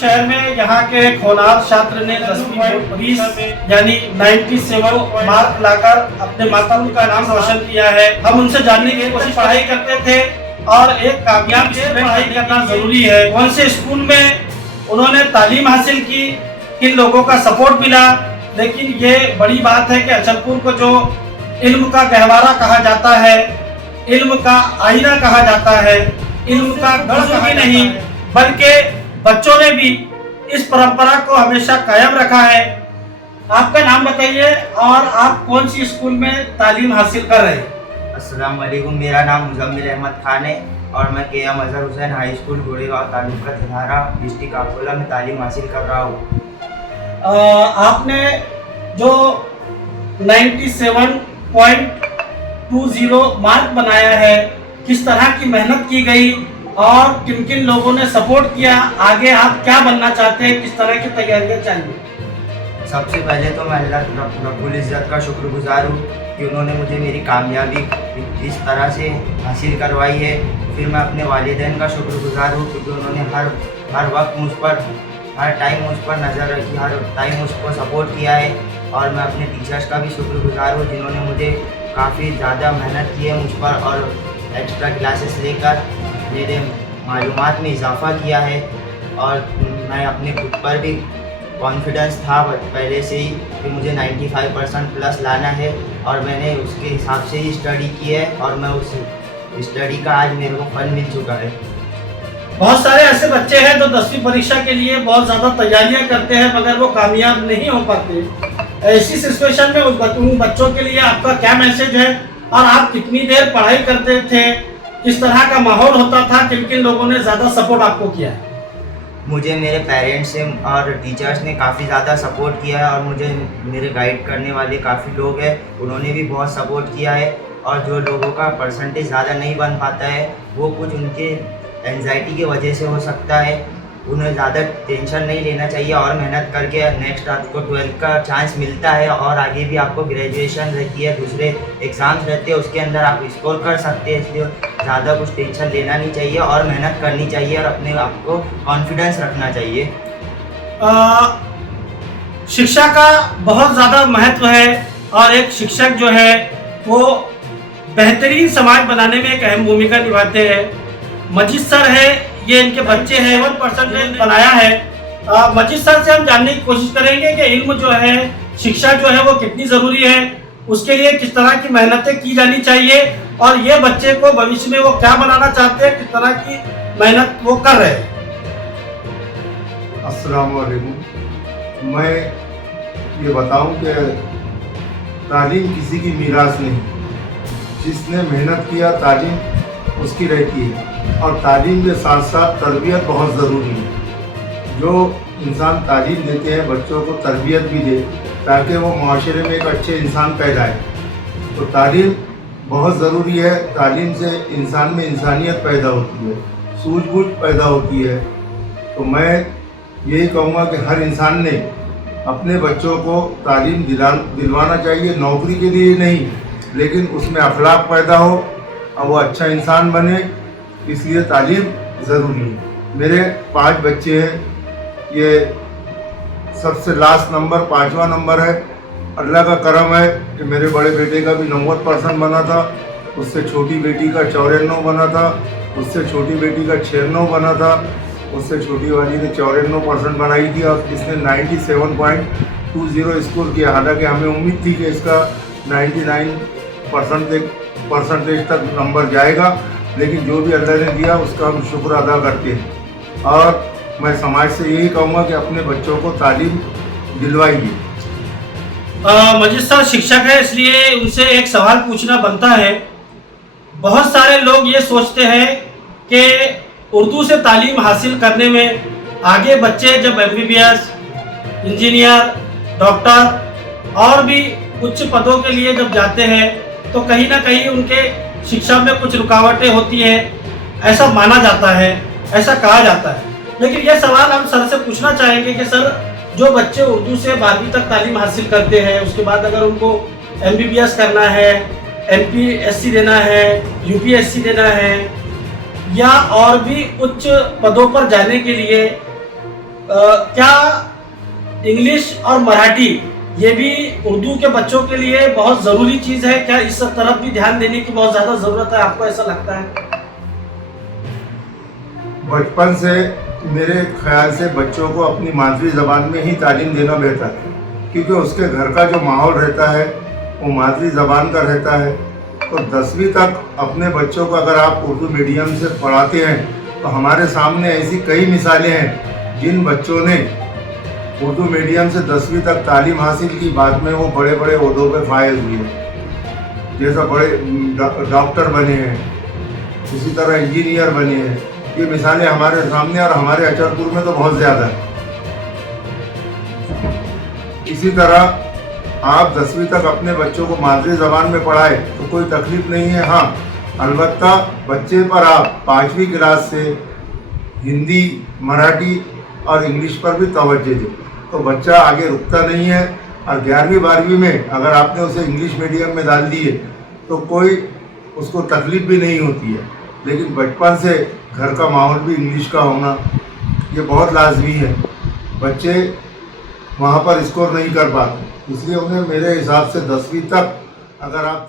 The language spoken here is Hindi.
शहर में यहाँ के एक होनहार छात्र ने 10वीं यानी 97 मार्क लाकर अपने माता का नाम रोशन किया है। हम उनसे जानने की कोशिश पढ़ाई करते थे और एक कामयाब स्टूडेंट पढ़ाई करना जरूरी है। कौन से स्कूल में उन्होंने तालीम हासिल की, किन लोगों का सपोर्ट मिला। लेकिन ये बड़ी बात है कि अचलपुर को जो इल्म का गहवारा कहा जाता है, इल्म का आईना कहा जाता है, इल्म का गढ़ ही नहीं बल्कि बच्चों ने भी इस परंपरा को हमेशा कायम रखा है। आपका नाम बताइए और आप कौन सी स्कूल में तालीम हासिल कर रहे हैं? अस्सलाम वालेकुम, मेरा नाम मुजम्मिल अहमद खान है और मैं K M Azhar Hussain high school Goregaon taluka Tilhara district Akola में तालीम हासिल कर रहा हूँ। आपने जो 97.20 मार्क बनाया है, किस तरह की मेहनत की गई और किन किन लोगों ने सपोर्ट किया? आगे आप क्या बनना चाहते हैं, किस तरह की तैयारियां चाहिए? सबसे पहले तो मैं अल्लाह रब्बुल इज़्ज़त का शुक्रगुजार हूँ कि उन्होंने मुझे मेरी कामयाबी इस तरह से हासिल करवाई है। फिर मैं अपने वालिदैन का शुक्रगुजार हूँ क्योंकि उन्होंने हर वक्त मुझ पर, हर टाइम मुझ पर नज़र रखी, हर टाइम मुझको सपोर्ट किया है। और मैं अपने टीचर्स का भी शुक्रगुजार हूँ जिन्होंने मुझे काफ़ी ज़्यादा मेहनत की है मुझ पर और एक्स्ट्रा क्लासेस लेकर मेरे मालूमात में इजाफ़ा किया है। और मैं अपने खुद पर भी कॉन्फिडेंस था पहले से ही कि मुझे 95% प्लस लाना है और मैंने उसके हिसाब से ही स्टडी की है और मैं उस स्टडी का आज मेरे को फल मिल चुका है। बहुत सारे ऐसे बच्चे हैं जो 10वीं परीक्षा के लिए बहुत ज़्यादा तैयारियां करते हैं मगर वो कामयाब नहीं हो पाते। ऐसी सिचुएशन में उन बच्चों के लिए आपका क्या मैसेज है और आप कितनी देर पढ़ाई करते थे, किस तरह का माहौल होता था, किन किन लोगों ने ज़्यादा सपोर्ट आपको किया है? मुझे मेरे पेरेंट्स से और टीचर्स ने काफ़ी ज़्यादा सपोर्ट किया है और मुझे मेरे गाइड करने वाले काफ़ी लोग हैं, उन्होंने भी बहुत सपोर्ट किया है। और जो लोगों का परसेंटेज ज़्यादा नहीं बन पाता है वो कुछ उनके एंजाइटी की वजह से हो सकता है, उन्हें ज़्यादा टेंशन नहीं लेना चाहिए और मेहनत करके नेक्स्ट आपको 12th का चांस मिलता है और आगे भी आपको ग्रेजुएशन रहती है, दूसरे एग्ज़ाम्स रहते हैं, उसके अंदर आप स्कोर कर सकते हैं। इसलिए ज़्यादा कुछ टेंशन लेना नहीं चाहिए और मेहनत करनी चाहिए और अपने आप को कॉन्फिडेंस रखना चाहिए। शिक्षा का बहुत ज़्यादा महत्व है और एक शिक्षक जो है वो बेहतरीन समाज बनाने में एक अहम भूमिका निभाते हैं। मजीद सर है, ये इनके बच्चे हैं, 1% बनाया है। मजीद सर से हम जानने की कोशिश करेंगे कि इल्म जो है, शिक्षा जो है वो कितनी ज़रूरी है, उसके लिए किस तरह की मेहनतें की जानी चाहिए और ये बच्चे को भविष्य में वो क्या बनाना चाहते हैं, किस तरह की मेहनत वो कर रहे हैं। अस्सलाम वालेकुम। मैं ये बताऊं कि तालीम किसी की मीरास नहीं, जिसने मेहनत किया तालीम उसकी रहती है और तालीम के साथ साथ तरबियत बहुत ज़रूरी है। जो इंसान तालीम देते हैं बच्चों को तरबियत भी दे ताकि वो माशरे में एक अच्छे इंसान कहलाए। तो तालीम बहुत ज़रूरी है। तालीम से इंसान में इंसानियत पैदा होती है, सूझबूझ पैदा होती है। तो मैं यही कहूँगा कि हर इंसान ने अपने बच्चों को तालीम दिलवाना चाहिए, नौकरी के लिए नहीं लेकिन उसमें अखलाक पैदा हो और वो अच्छा इंसान बने, इसलिए तालीम ज़रूरी है। मेरे 5 बच्चे हैं, ये सबसे लास्ट नंबर 5वां नंबर है। अल्लाह का करम है कि मेरे बड़े बेटे का भी 90% बना था, उससे छोटी बेटी का 94 बना था, उससे छोटी बेटी का 96 बना था, उससे छोटी वाली ने 94% बनाई थी और इसने 97.20 स्कोर किया। हालांकि हमें उम्मीद थी कि इसका 99 परसेंटेज तक नंबर जाएगा, लेकिन जो भी अल्लाह ने दिया उसका हम शुक्र अदा करते हैं। और मैं समाज से यही कहूँगा कि अपने बच्चों को तालीम दिलवाइए। मजीद सर शिक्षक है, इसलिए उनसे एक सवाल पूछना बनता है। बहुत सारे लोग ये सोचते हैं कि उर्दू से तालीम हासिल करने में आगे बच्चे जब MBBS, इंजीनियर, डॉक्टर और भी उच्च पदों के लिए जब जाते हैं तो कहीं ना कहीं उनके शिक्षा में कुछ रुकावटें होती हैं, ऐसा माना जाता है, ऐसा कहा जाता है। लेकिन यह सवाल हम सर से पूछना चाहेंगे कि सर जो बच्चे उर्दू से 12वीं तक तालीम हासिल करते हैं, उसके बाद अगर उनको MBBS करना है, MPSC देना है, UPSC देना है या और भी उच्च पदों पर जाने के लिए क्या इंग्लिश और मराठी ये भी उर्दू के बच्चों के लिए बहुत ज़रूरी चीज़ है? क्या इस तरफ भी ध्यान देने की बहुत ज़्यादा ज़रूरत है, आपको ऐसा लगता है? बचपन से मेरे ख्याल से बच्चों को अपनी मादरी ज़बान में ही तालीम देना बेहतर है, क्योंकि उसके घर का जो माहौल रहता है वो मादरी ज़बान का रहता है। तो 10वीं तक अपने बच्चों को अगर आप उर्दू मीडियम से पढ़ाते हैं तो हमारे सामने ऐसी कई मिसालें हैं जिन बच्चों ने उर्दू मीडियम से 10वीं तक तालीम हासिल की, बाद में वो बड़े बड़े ओहदों पे फायज हुए हैं, जैसा बड़े डॉक्टर बने हैं, उसी तरह इंजीनियर बने हैं। ये मिसालें हमारे सामने और हमारे अचरपुर में तो बहुत ज़्यादा है। इसी तरह आप 10वीं तक अपने बच्चों को मादरी ज़बान में पढ़ाए तो कोई तकलीफ नहीं है। हाँ, अलबत्ता बच्चे पर आप 5वीं क्लास से हिंदी, मराठी और इंग्लिश पर भी तवज्जो दें, तो बच्चा आगे रुकता नहीं है। और 11वीं 12वीं में अगर आपने उसे इंग्लिश मीडियम में डाल दिए तो कोई उसको तकलीफ भी नहीं होती है। लेकिन बचपन से घर का माहौल भी इंग्लिश का होना ये बहुत लाजमी है। बच्चे वहाँ पर स्कोर नहीं कर पाते, इसलिए उन्हें मेरे हिसाब से 10वीं तक अगर आप